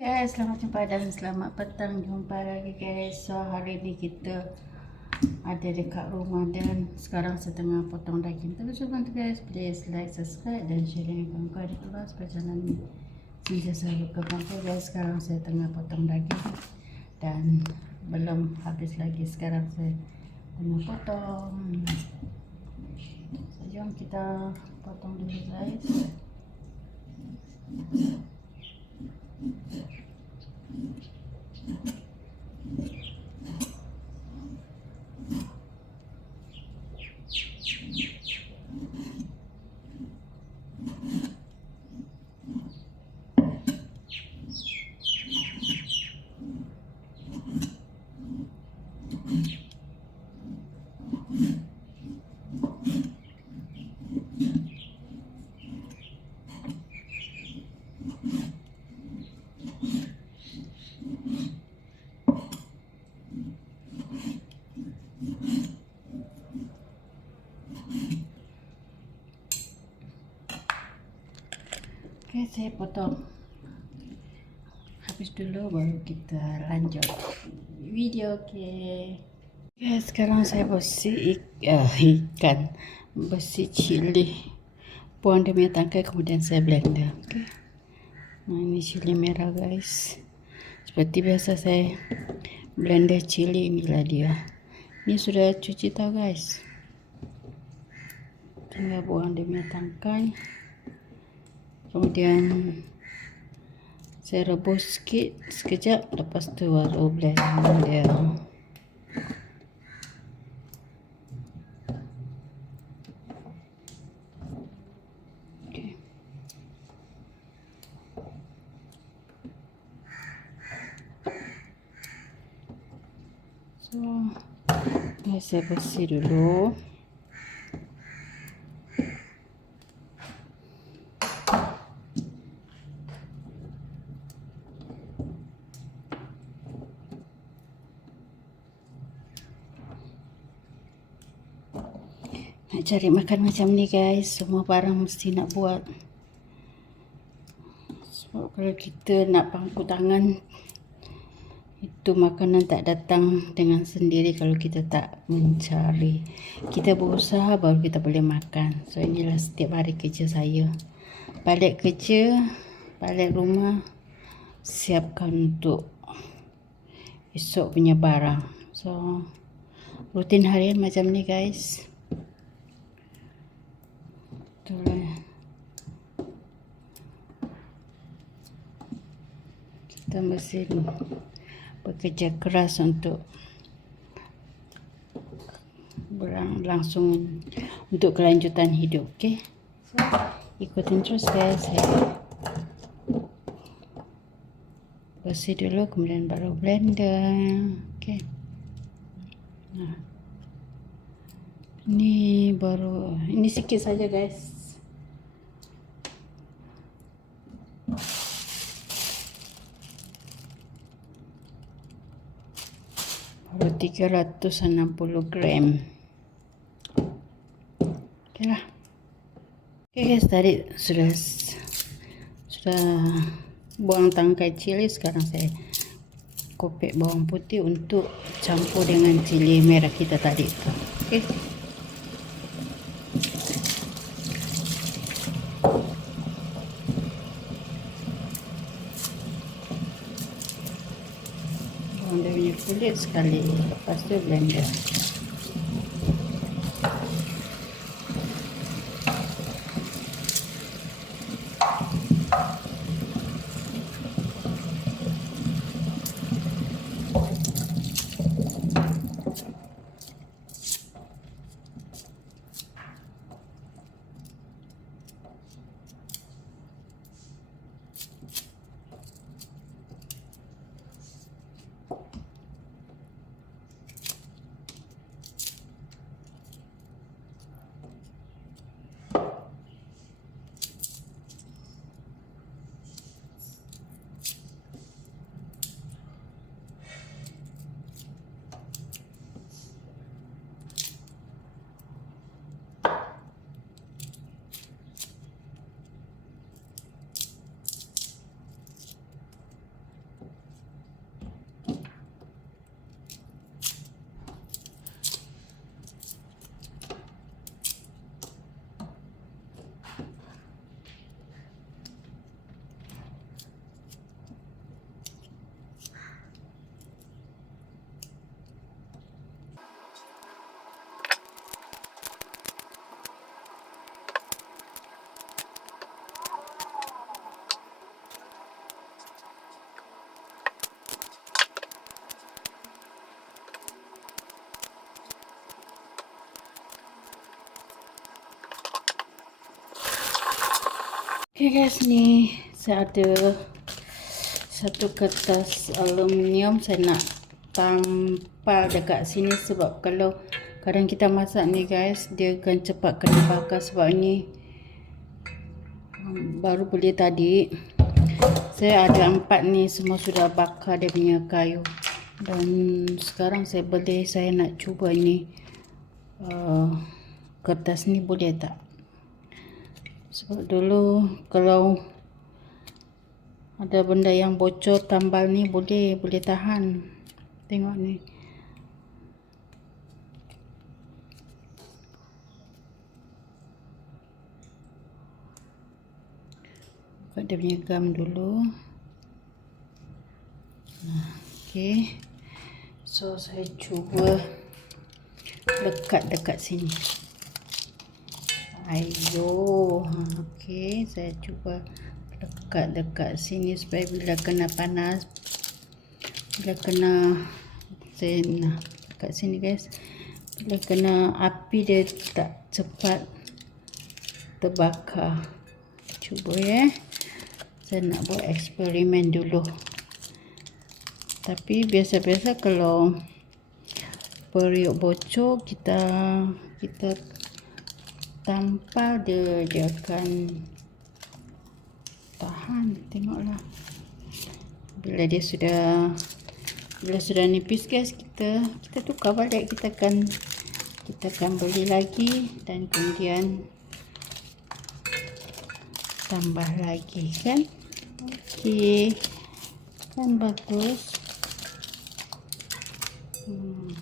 Guys, selamat jumpa dan selamat petang jumpa lagi guys. So hari ni kita ada dekat rumah dan sekarang setengah potong daging. Terus jumpa tu guys, please like, subscribe dan share dengan kawan-kawan di keluar supaya channel ni bisa selalu kembang guys. Sekarang saya tengah potong daging dan belum habis lagi. Sekarang saya tengah potong. So, jom kita potong dulu guys. Okay, saya potong. Habis dulu baru kita lanjut video okay. Okay, sekarang saya bersih ik uh, ikan. Bersih cili. Buang punya tangkai kemudian saya blender okay. nah ini cili merah guys. Seperti biasa saya blender cili inilah dia. Ini sudah cuci tau guys. Tinggal buang punya tangkai kemudian saya rebus sikit sekejap lepas tu baru blend dia. So saya bersih dulu Nak cari makan macam ni guys. Semua barang mesti nak buat. Sebab kalau kita nak pangku tangan. Itu makanan tak datang dengan sendiri kalau kita tak mencari. Kita berusaha baru kita boleh makan. So inilah setiap hari kerja saya. Balik kerja. Balik rumah. Siapkan untuk esok punya barang. So rutin harian macam ni guys. Kita mesti bekerja keras untuk berlangsung untuk kelanjutan hidup. Okay? Ikutin terus guys. Bersih dulu kemudian baru blender. Okay. Nah. Ini baru ini sikit saja guys. Baru 360 gram. Okey lah. Okey guys, tadi sudah sudah buang tangkai cili sekarang saya kopek bawang putih untuk campur dengan cili merah kita tadi tu. Okey. Buang dia punya kulit sekali. Lepas Okay guys, ni saya ada satu kertas aluminium saya nak tampal dekat sini sebab kalau kadang kita masak ni guys, dia akan cepat kena bakar sebab ni um, baru beli tadi. Saya ada empat ni semua sudah bakar dia punya kayu. Dan sekarang saya beli, saya nak cuba ni uh, kertas ni boleh tak? Sebab dulu kalau ada benda yang bocor tambal ni boleh boleh tahan. Tengok ni. Buka dia punya gam dulu. Okay. So saya cuba lekat dekat sini. Ayo. Ha, okey, saya cuba lekat dekat sini supaya bila kena panas bila kena nak dekat sini guys. Bila kena api dia tak cepat terbakar. Cuba ya. Saya nak buat eksperimen dulu. Tapi biasa-biasa kalau periuk bocor kita kita tanpa dia dia akan tahan tengoklah. Bila dia sudah bila sudah nipis guys kita kita tukar balik. Kita akan kita akan beli lagi dan kemudian tambah lagi kan? Okey. Kan bagus hmm.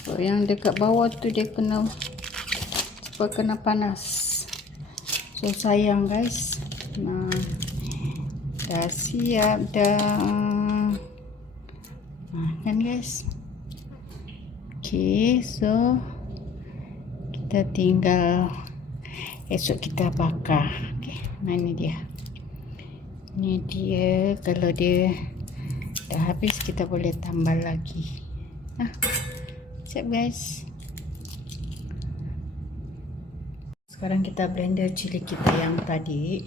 So yang dekat bawah tu dia kena apa kena panas. So sayang guys. Nah. Dah siap dah. Nah, kan guys. Okay, so kita tinggal esok kita bakar. Okay, mana dia? Ni dia kalau dia dah habis kita boleh tambah lagi. Nah. Siap guys. Sekarang kita blender cili kita yang tadi.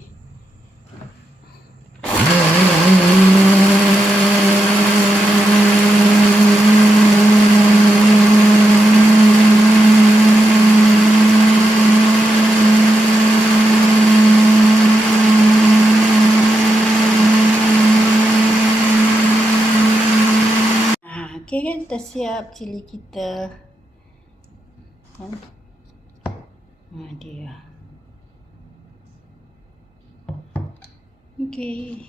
Okey kan dah siap cili kita. Ha. Ha dia. Okey.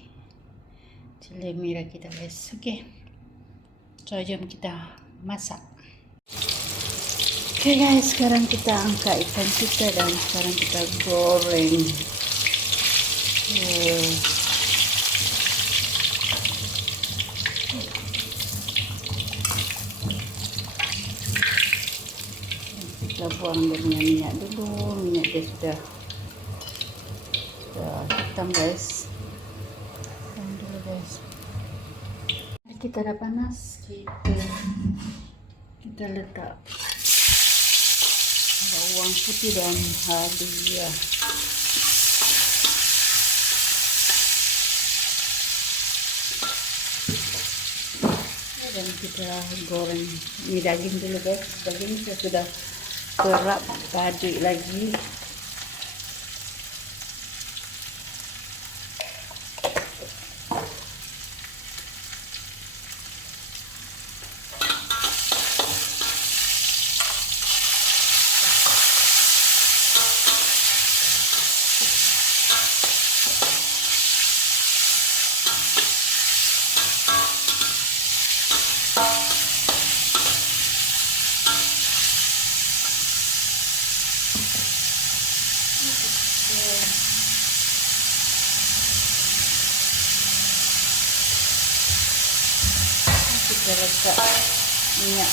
Cili merah kita guys. Okey. So jom kita masak. Okey guys, sekarang kita angkat ikan kita dan sekarang kita goreng. Uh. kita buang dia punya minyak dulu. Minyak dia sudah hitam guys. Hitam dulu guys. Kita dah panas kita kita letak bawang putih dan halia dan kita goreng ini daging dulu guys. Daging sudah kerap padik lagi kita letak minyak.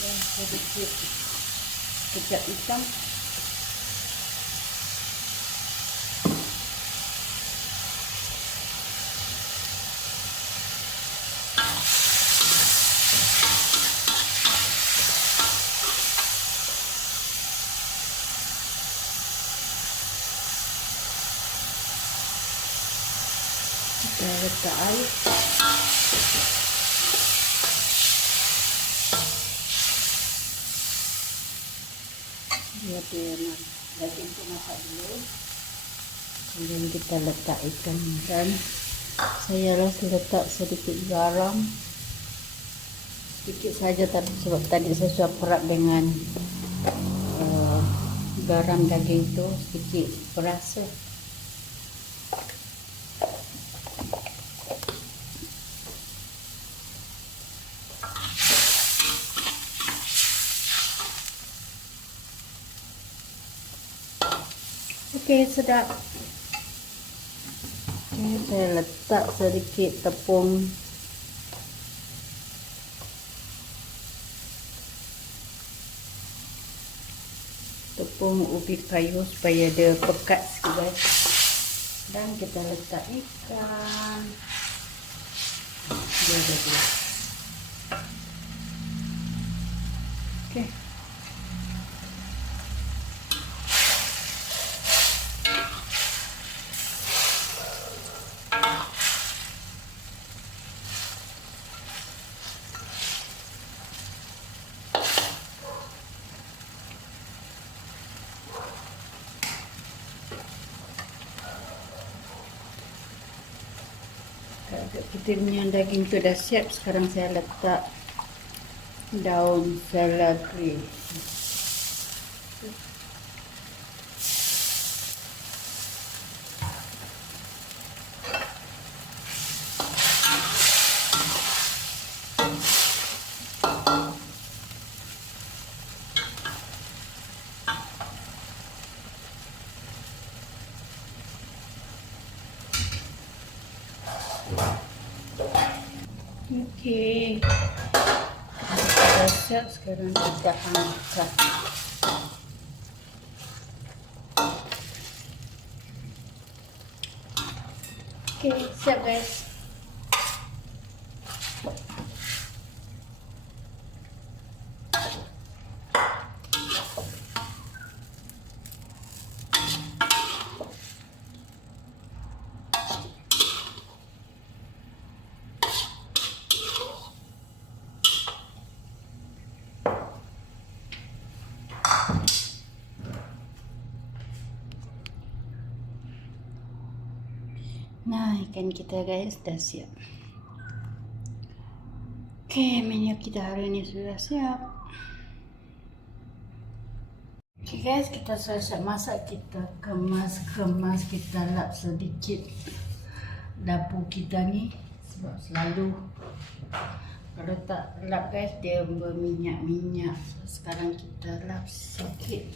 Dan sedikit. Kejap hitam Kita air. Daging tu masak dulu. Kemudian kita letak ikan dan saya rasa letak sedikit garam. Sedikit saja tapi sebab tadi saya sudah perap dengan uh, garam daging tu sedikit berasa. Okey, sedap. Okay, saya letak sedikit tepung tepung ubi kayu supaya dia pekat sikit guys. Dan kita letak ikan. Dia jadi. Okay. Kalau kita punya daging tu dah siap, sekarang saya letak daun seledri. Okey. Dah siap sekarang kita angkat. Okey, siap guys. Nah, ikan kita guys dah siap. Okey, menu kita hari ini sudah siap. Okey guys, kita selesai masak. Kita kemas-kemas, kita lap sedikit dapur kita ni. Sebab selalu kalau tak lap guys, dia berminyak-minyak. So, sekarang kita lap sikit.